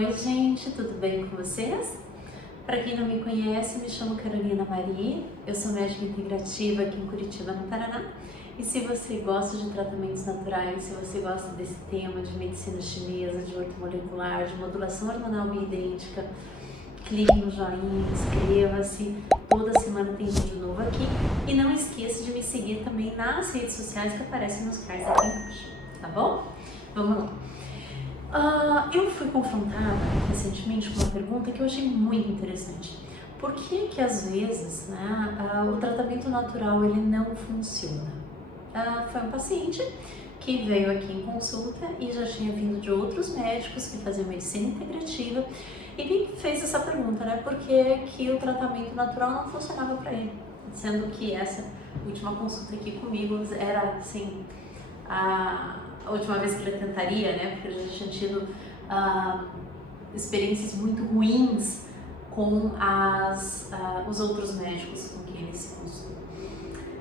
Oi gente, tudo bem com vocês? Para quem não me conhece, me chamo Carolina Maria, eu sou médica integrativa aqui em Curitiba, no Paraná. E se você gosta de tratamentos naturais, se você gosta desse tema de medicina chinesa, de ortomolecular, de modulação hormonal bioidêntica, clique no joinha, inscreva-se, toda semana tem vídeo novo aqui. E não esqueça de me seguir também nas redes sociais que aparecem nos cards aqui embaixo, tá bom? Vamos lá. Eu fui confrontada recentemente com uma pergunta que eu achei muito interessante. Por que que às vezes, o tratamento natural ele não funciona? Foi um paciente que veio aqui em consulta e já tinha vindo de outros médicos que faziam medicina integrativa e me fez essa pergunta, por que que o tratamento natural não funcionava para ele? Sendo que essa última consulta aqui comigo era assim, a última vez que ele tentaria, porque ele já tinha tido experiências muito ruins com os outros médicos com quem ele se consultou.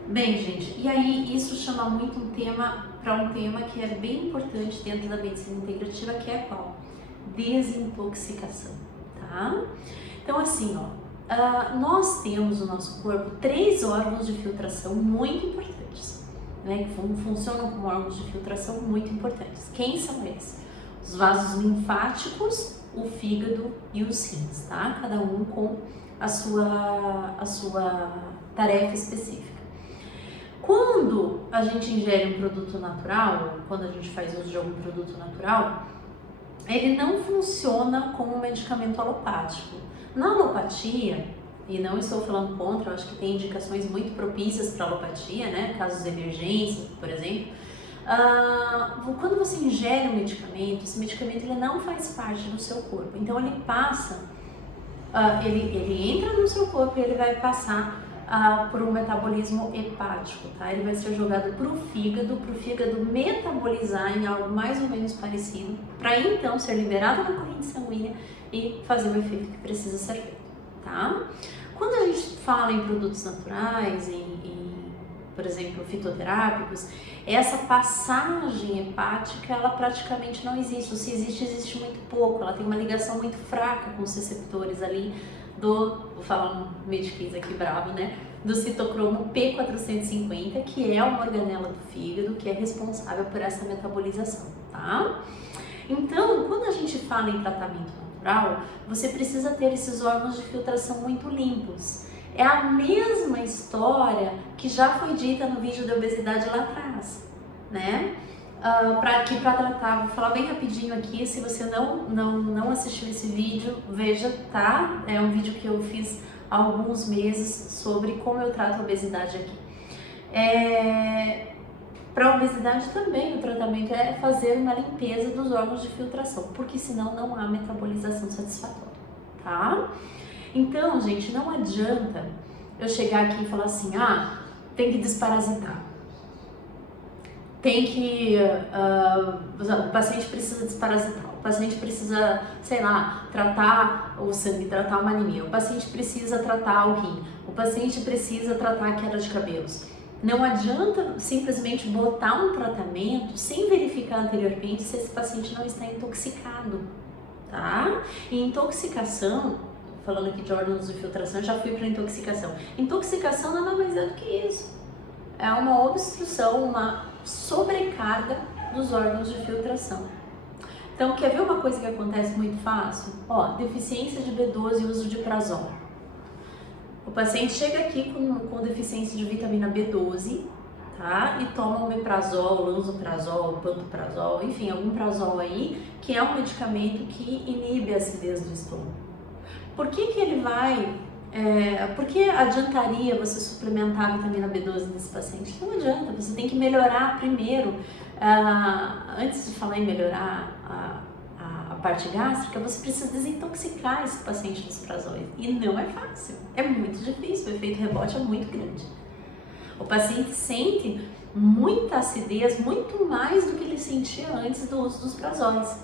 Bem, gente, e aí isso chama muito um tema que é bem importante dentro da medicina integrativa, que é qual? Desintoxicação, tá? Então assim, nós temos no nosso corpo 3 órgãos de filtração muito importantes, que funcionam como órgãos de filtração muito importantes. Quem são eles? Os vasos linfáticos, o fígado e os rins, tá? Cada um com a sua tarefa específica. Quando a gente ingere um produto natural, quando a gente faz uso de algum produto natural, ele não funciona como um medicamento alopático. Na alopatia, e não estou falando contra, eu acho que tem indicações muito propícias para alopatia, casos de emergência, por exemplo. Quando você ingere um medicamento, esse medicamento ele não faz parte do seu corpo, então ele passa, ele entra no seu corpo e ele vai passar por um metabolismo hepático, tá? Ele vai ser jogado para o fígado metabolizar em algo mais ou menos parecido, para então ser liberado na corrente sanguínea e fazer o efeito que precisa ser feito, tá? Quando a gente fala em produtos naturais, por exemplo, fitoterápicos, essa passagem hepática, ela praticamente não existe. Ou se existe, existe muito pouco. Ela tem uma ligação muito fraca com os receptores ali vou falar um mediquês aqui bravo, do citocromo P450, que é uma organela do fígado, que é responsável por essa metabolização, tá? Então, quando a gente fala em tratamento natural, você precisa ter esses órgãos de filtração muito limpos. É a mesma história que já foi dita no vídeo da obesidade lá atrás, para tratar, vou falar bem rapidinho aqui, se você não assistiu esse vídeo, veja, tá? É um vídeo que eu fiz há alguns meses sobre como eu trato a obesidade aqui. Para a obesidade também, o tratamento é fazer uma limpeza dos órgãos de filtração, porque senão não há metabolização satisfatória, tá? Então, gente, não adianta eu chegar aqui e falar assim, tem que desparasitar. O paciente precisa desparasitar, o paciente precisa, tratar o sangue, tratar uma anemia, o paciente precisa tratar o rim, o paciente precisa tratar a queda de cabelos. Não adianta simplesmente botar um tratamento sem verificar anteriormente se esse paciente não está intoxicado, tá? E intoxicação, falando aqui de órgãos de filtração, já fui para intoxicação. Intoxicação nada mais é do que isso. É uma obstrução, uma sobrecarga dos órgãos de filtração. Então, quer ver uma coisa que acontece muito fácil? Deficiência de B12 e uso de prazol. O paciente chega aqui com deficiência de vitamina B12, tá? E toma omeprazol, lansoprazol, pantoprazol, enfim, algum prazol aí, que é um medicamento que inibe a acidez do estômago. Por que adiantaria você suplementar a vitamina B12 nesse paciente? Não adianta, você tem que melhorar primeiro, antes de falar em melhorar a parte gástrica, você precisa desintoxicar esse paciente dos prazóis. E não é fácil, é muito difícil, o efeito rebote é muito grande. O paciente sente muita acidez, muito mais do que ele sentia antes do uso dos prazóis.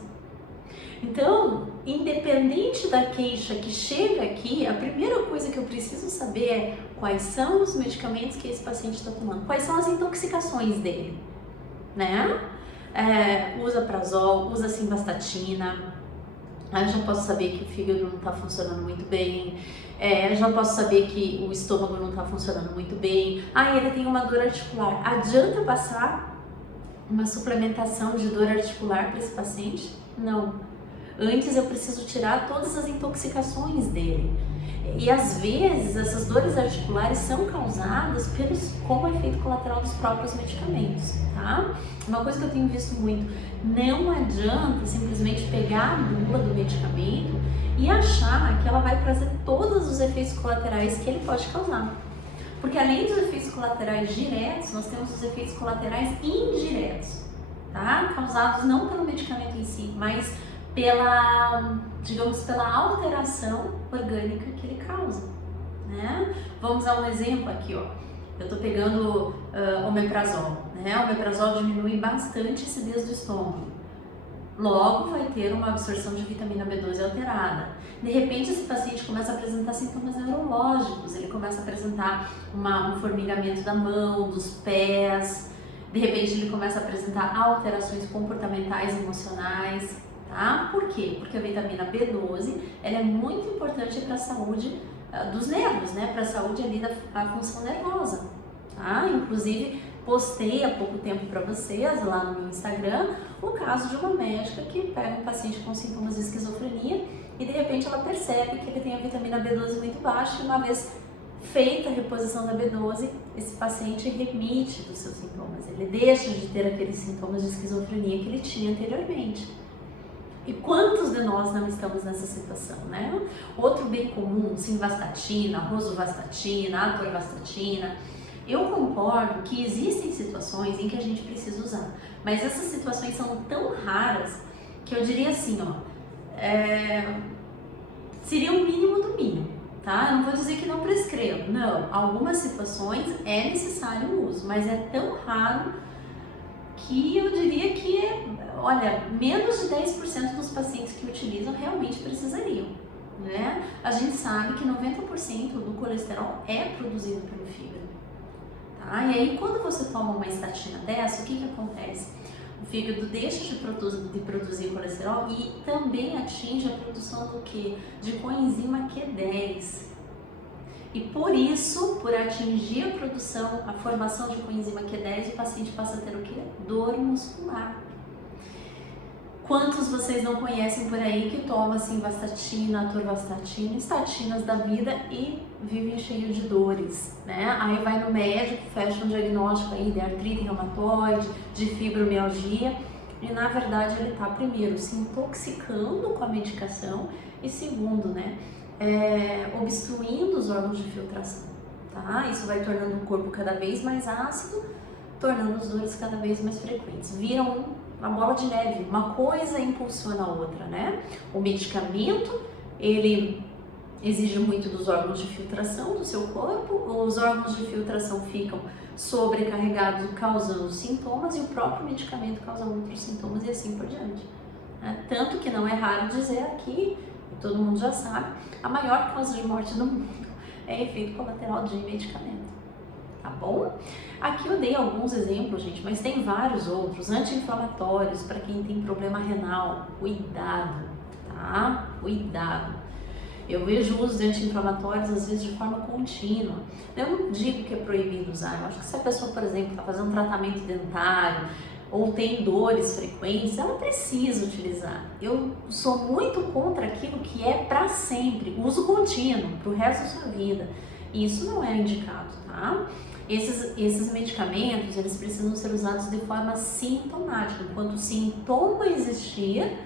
Então, independente da queixa que chega aqui, a primeira coisa que eu preciso saber é quais são os medicamentos que esse paciente está tomando, quais são as intoxicações dele, Usa prazol, usa simvastatina, Aí eu já posso saber que o fígado não está funcionando muito bem, eu já posso saber que o estômago não está funcionando muito bem. Ah, ele tem uma dor articular. Adianta passar uma suplementação de dor articular para esse paciente? Não. Antes eu preciso tirar todas as intoxicações dele. E às vezes essas dores articulares são causadas como efeito colateral dos próprios medicamentos, tá? Uma coisa que eu tenho visto muito, não adianta simplesmente pegar a bula do medicamento e achar que ela vai trazer todos os efeitos colaterais que ele pode causar. Porque além dos efeitos colaterais diretos, nós temos os efeitos colaterais indiretos, tá? Causados não pelo medicamento em si, mas pela, digamos, pela alteração orgânica que ele causa, né? Vamos a um exemplo aqui, ó. Eu tô pegando omeprazol, né? O omeprazol diminui bastante a acidez do estômago. Logo vai ter uma absorção de vitamina B12 alterada. De repente esse paciente começa a apresentar sintomas neurológicos, ele começa a apresentar um formigamento da mão, dos pés, de repente ele começa a apresentar alterações comportamentais e emocionais. Tá? Por quê? Porque a vitamina B12 ela é muito importante para a saúde dos nervos, né? Para a saúde ali da função nervosa. Tá? Inclusive, postei há pouco tempo para vocês lá no meu Instagram o caso de uma médica que pega um paciente com sintomas de esquizofrenia e de repente ela percebe que ele tem a vitamina B12 muito baixa e uma vez feita a reposição da B12, esse paciente remite dos seus sintomas. Ele deixa de ter aqueles sintomas de esquizofrenia que ele tinha anteriormente. E quantos de nós não estamos nessa situação, né? Outro bem comum, simvastatina, rosuvastatina, atorvastatina. Eu concordo que existem situações em que a gente precisa usar, mas essas situações são tão raras que eu diria assim, ó, seria o mínimo do mínimo, tá? Eu não vou dizer que não prescrevo, não. Algumas situações é necessário o uso, mas é tão raro que eu diria que olha, menos de 10% dos pacientes que utilizam realmente precisariam, né? A gente sabe que 90% do colesterol é produzido pelo fígado, tá? E aí quando você toma uma estatina dessa, o que acontece? O fígado deixa de produzir colesterol e também atinge a produção do quê? De coenzima Q10. E por isso, por atingir a produção, a formação de coenzima Q10, o paciente passa a ter o quê? Dor muscular. Quantos vocês não conhecem por aí que tomam simvastatina, atorvastatina, estatinas da vida e vivem cheio de dores, né? Aí vai no médico, fecha um diagnóstico aí de artrite reumatoide, de fibromialgia e na verdade ele está primeiro se intoxicando com a medicação e segundo, né, obstruindo os órgãos de filtração, tá? Isso vai tornando o corpo cada vez mais ácido, tornando as dores cada vez mais frequentes. Viram uma bola de neve, uma coisa impulsiona a outra, né? O medicamento, ele exige muito dos órgãos de filtração do seu corpo, os órgãos de filtração ficam sobrecarregados, causando sintomas, e o próprio medicamento causa outros sintomas e assim por diante, né? Tanto que não é raro dizer aqui, e todo mundo já sabe, a maior causa de morte do mundo é efeito colateral de medicamento. Tá bom? Aqui eu dei alguns exemplos, gente, mas tem vários outros. Anti-inflamatórios para quem tem problema renal. Cuidado, tá? Cuidado. Eu vejo o uso de anti-inflamatórios às vezes de forma contínua. Eu não digo que é proibido usar. Eu acho que se a pessoa, por exemplo, está fazendo um tratamento dentário ou tem dores frequentes, ela precisa utilizar. Eu sou muito contra aquilo que é para sempre, uso contínuo, para o resto da sua vida. Isso não é indicado, tá? Esses medicamentos, eles precisam ser usados de forma sintomática, enquanto o sintoma existir,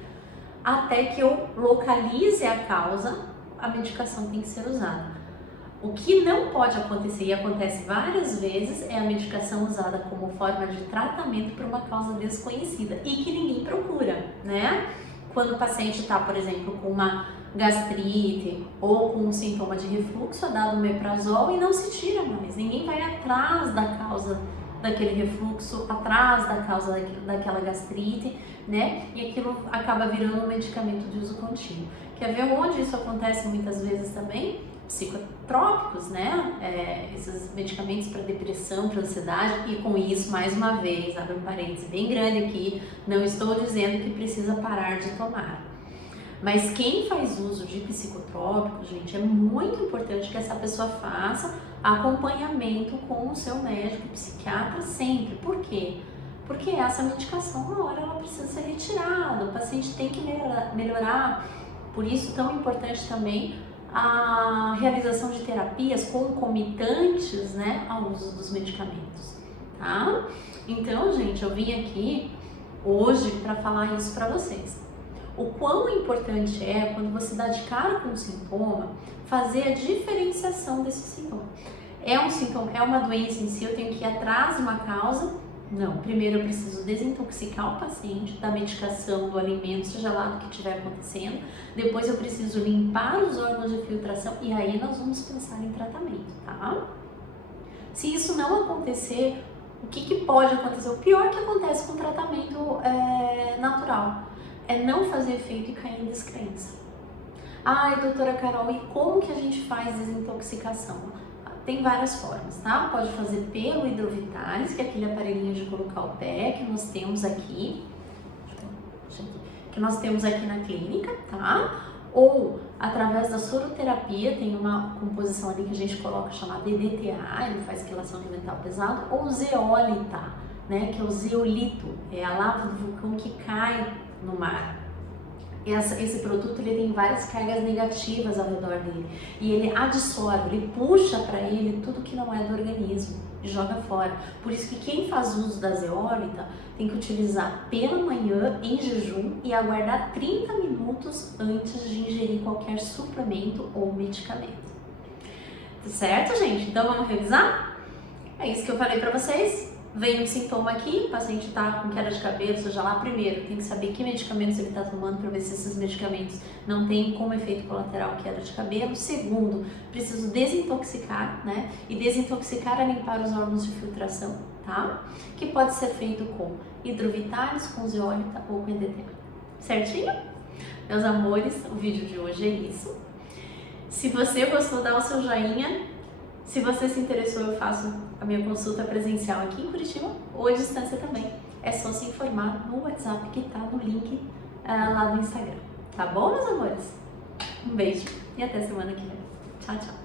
até que eu localize a causa, a medicação tem que ser usada. O que não pode acontecer, e acontece várias vezes, é a medicação usada como forma de tratamento para uma causa desconhecida e que ninguém procura, né? Quando o paciente está, por exemplo, com uma gastrite ou com um sintoma de refluxo, é dado omeprazol e não se tira mais. Ninguém vai atrás da causa daquele refluxo, atrás da causa daquela gastrite, né? E aquilo acaba virando um medicamento de uso contínuo. Quer ver onde isso acontece muitas vezes também? Psicotrópicos, né? Esses medicamentos para depressão, para ansiedade, e com isso, mais uma vez, abro um parênteses bem grande aqui, não estou dizendo que precisa parar de tomar. Mas quem faz uso de psicotrópicos, gente, é muito importante que essa pessoa faça acompanhamento com o seu médico psiquiatra sempre. Por quê? Porque essa medicação, uma hora, ela precisa ser retirada, o paciente tem que melhorar. Por isso, tão importante também a realização de terapias concomitantes, né, ao uso dos medicamentos, tá? Então, gente, eu vim aqui hoje para falar isso para vocês. O quão importante é, quando você dá de cara com um sintoma, fazer a diferenciação desse sintoma. É um sintoma, é uma doença em si, eu tenho que ir atrás de uma causa? Não. Primeiro eu preciso desintoxicar o paciente da medicação, do alimento, seja lá do que estiver acontecendo. Depois eu preciso limpar os órgãos de filtração e aí nós vamos pensar em tratamento, tá? Se isso não acontecer, o que pode acontecer? O pior que acontece com o tratamento natural é não fazer efeito e cair em descrença. Ai, doutora Carol, e como que a gente faz desintoxicação? Tem várias formas, tá? Pode fazer pelo hidrovitalis, que é aquele aparelhinho de colocar o pé que nós temos aqui, na clínica, tá? Ou através da soroterapia, tem uma composição ali que a gente coloca chamada DDTA, ele faz quelação de metal pesado, ou zeólita, né? Que é o zeolito, é a lava do vulcão que cai no mar. Esse produto ele tem várias cargas negativas ao redor dele e ele absorve, ele puxa para ele tudo que não é do organismo e joga fora. Por isso que quem faz uso da zeólita tem que utilizar pela manhã em jejum e aguardar 30 minutos antes de ingerir qualquer suplemento ou medicamento. Tá certo, gente? Então vamos revisar? É isso que eu falei para vocês. Vem um sintoma aqui, o paciente está com queda de cabelo, seja lá, primeiro tem que saber que medicamentos ele está tomando para ver se esses medicamentos não têm como efeito colateral queda de cabelo. Segundo, preciso desintoxicar, né? E desintoxicar é limpar os órgãos de filtração, tá? Que pode ser feito com hidrovitalis, com zeólita ou com EDT. Certinho? Meus amores, o vídeo de hoje é isso. Se você gostou, dá o seu joinha. Se você se interessou, eu faço a minha consulta presencial aqui em Curitiba ou à distância também. É só se informar no WhatsApp que tá no link lá do Instagram. Tá bom, meus amores? Um beijo e até semana que vem. Tchau, tchau.